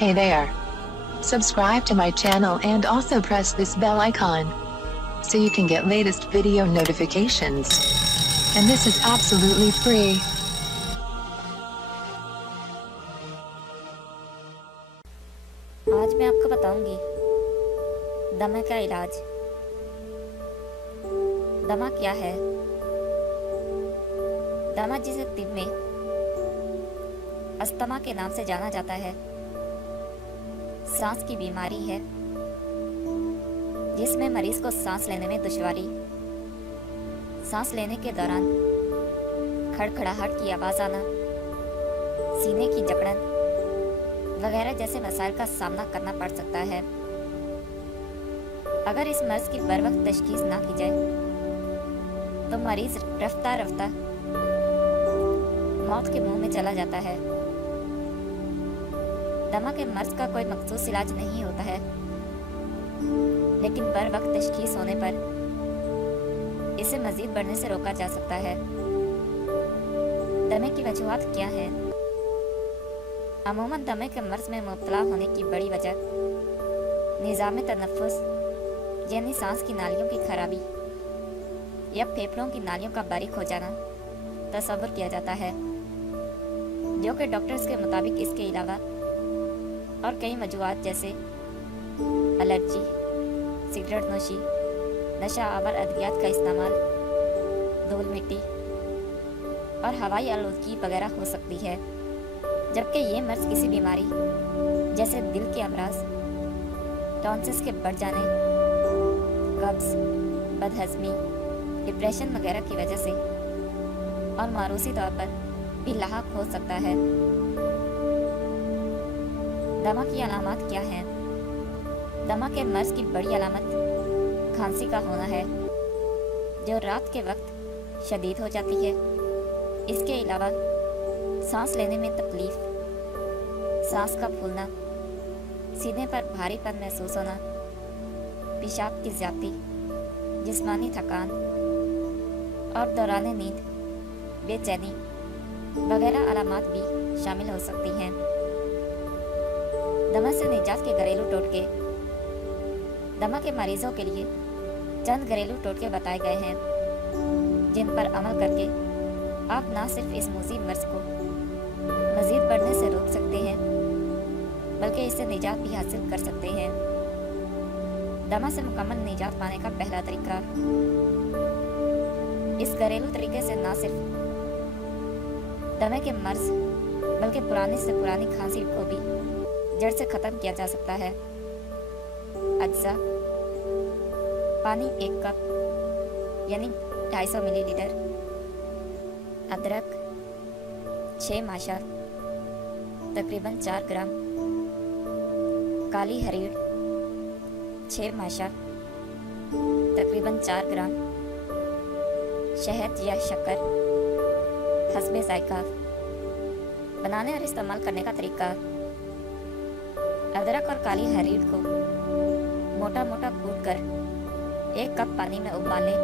Hey there. Subscribe to my channel and also press this bell icon so you can get latest video notifications. And this is absolutely free. आज मैं आपको बताऊंगी दमा का इलाज। दमा क्या है? दमा जिसे तिब्बत में अस्थमा के नाम से जाना जाता है, सांस की बीमारी है जिसमें मरीज को सांस लेने में दुश्वारी, सांस लेने के दौरान खड़खड़ाहट की आवाज़ आना, सीने की जकड़न वगैरह जैसे मसाइल का सामना करना पड़ सकता है। अगर इस मर्ज की बर वक्त तशखीस ना की जाए तो मरीज रफ्ता रफ्ता मौत के मुंह में चला जाता है। दमा के मर्ज का कोई मखसूस इलाज नहीं होता है, लेकिन बर वक्त तशखीस होने पर इसे मजीद बढ़ने से रोका जा सकता है। दमे की वजूहात क्या है? अमूमन दमे के मर्ज में मुब्तला होने की बड़ी वजह निज़ाम तनफ़ुस यानी सांस की नालियों की खराबी या फेफड़ों की नालियों का बारीक हो जाना तस्वुर किया जाता है, जो कि डॉक्टर्स के मुताबिक इसके अलावा और कई वजूहात जैसे एलर्जी, सिगरेट नोशी, नशा आवर अद्वियात का इस्तेमाल, धूल मिट्टी और हवाई आलूदगी वगैरह हो सकती है। जबकि ये मर्ज किसी बीमारी जैसे दिल के अमराज, टॉन्सिस के बढ़ जाने, कब्ज, बदहजमी, डिप्रेशन वगैरह की वजह से और मारूसी तौर पर भी लाहक हो सकता है। दमा की अलामत क्या हैं? दमा के मर्ज की बड़ी अलामत खांसी का होना है, जो रात के वक्त शदीद हो जाती है। इसके अलावा सांस लेने में तकलीफ, सांस का फूलना, सीने पर भारीपन महसूस होना, पेशाब की ज़्यादती, जिस्मानी थकान और दौरान नींद, बेचैनी वगैरह अलामत भी शामिल हो सकती हैं। दमा से निजात के घरेलू टोटके। दमा के मरीजों के लिए चंद घरेलू टोटके बताए गए हैं, जिन पर अमल करके आप न सिर्फ इस मुसीब मर्ज को मजीद बढ़ने से रोक सकते हैं, बल्कि इससे निजात भी हासिल कर सकते हैं। दमा से मुकम्मल निजात पाने का पहला तरीका, इस घरेलू तरीके से न सिर्फ दमे के मर्ज बल्कि पुरानी से पुरानी खांसी को भी जड़ से ख़त्म किया जा सकता है। अज्जा: पानी 1 कप यानी 250 मिलीलीटर, अदरक 6 माशा तकरीबन 4 ग्राम, काली हरीड़ 6 माशा तकरीबन 4 ग्राम, शहद या शक्कर हस्बे जायका। बनाने और इस्तेमाल करने का तरीका, अदरक और काली हरीड़ को मोटा मोटा कूटकर 1 कप पानी में उबाल लें।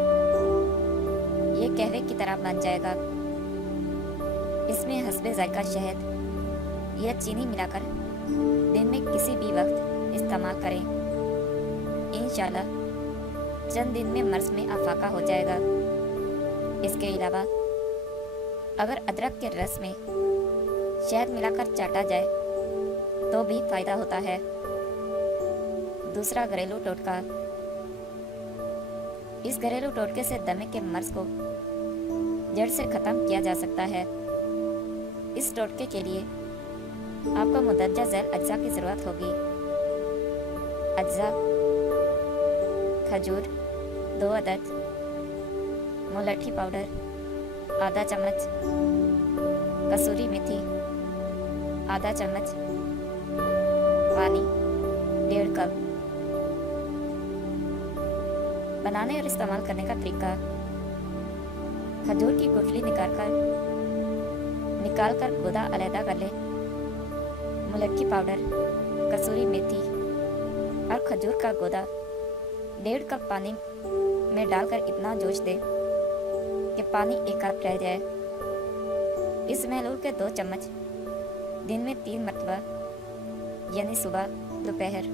ये कहवे की तरह बन जाएगा। इसमें हस्बे जायका शहद या चीनी मिलाकर दिन में किसी भी वक्त इस्तेमाल करें। इंशाल्लाह चंद दिन में मर्ज में अफाका हो जाएगा। इसके अलावा अगर अदरक के रस में शहद मिलाकर चाटा जाए तो भी फायदा होता है। दूसरा घरेलू टोटका, इस घरेलू टोटके से दमे के मर्ज को जड़ से ख़त्म किया जा सकता है। इस टोटके के लिए आपको मुदज्जा झैल अज्जा की ज़रूरत होगी। अज्जा: खजूर 2 अदद, मुलट्ठी पाउडर आधा चम्मच, कसूरी मेथी आधा चम्मच, पानी 1.5 कप। बनाने और इस्तेमाल करने का तरीका, खजूर की गुठली निकालकर गुदा अलहदा कर लें। मुलट्ठी पाउडर, कसूरी मेथी और खजूर का गुदा 1.5 कप पानी में डालकर इतना जोश दें कि पानी 1 कप रह जाए। इस महलूल के 2 चम्मच दिन में 3 मरतबा यानी सुबह, दोपहर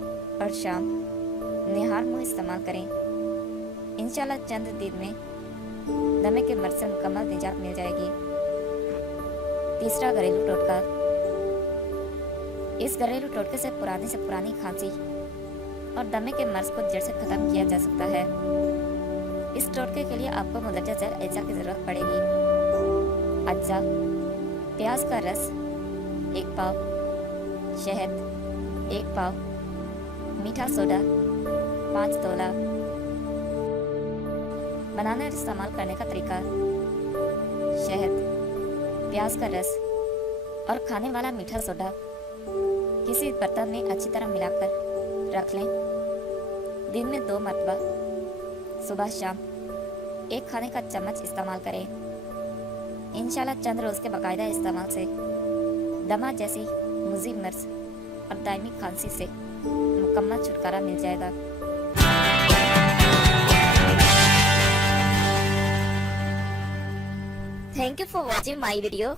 और शाम निहार मुँह इस्तेमाल करें। इंशाल्लाह चंद दिन में दमे के मर्ज से मुकम्मल निजात मिल जाएगी। तीसरा घरेलू टोटका। इस घरेलू टोटके से पुरानी खांसी और दमे के मर्ज को जड़ से खत्म किया जा सकता है। इस टोटके के लिए आपको मुंदरजा ज़ैर अज्जा की ज़रूरत पड़ेगी। अज्जा: प्याज का रस 1 पाव, शहद 1 पाव, मीठा सोडा 5 तोला। बनाने और इस्तेमाल करने का तरीका: शहद, प्याज का रस और खाने वाला मीठा सोडा किसी बर्तन में अच्छी तरह मिलाकर रख लें। दिन में 2 मरतबा सुबह शाम 1 खाने का चम्मच इस्तेमाल करें। इंशाल्लाह चंद रोज़ के बाकायदा इस्तेमाल से दमा जैसी मुज़ी मर्ज और दायमी खांसी से मुकम्मल छुटकारा मिल जाएगा। Thank you for watching my video.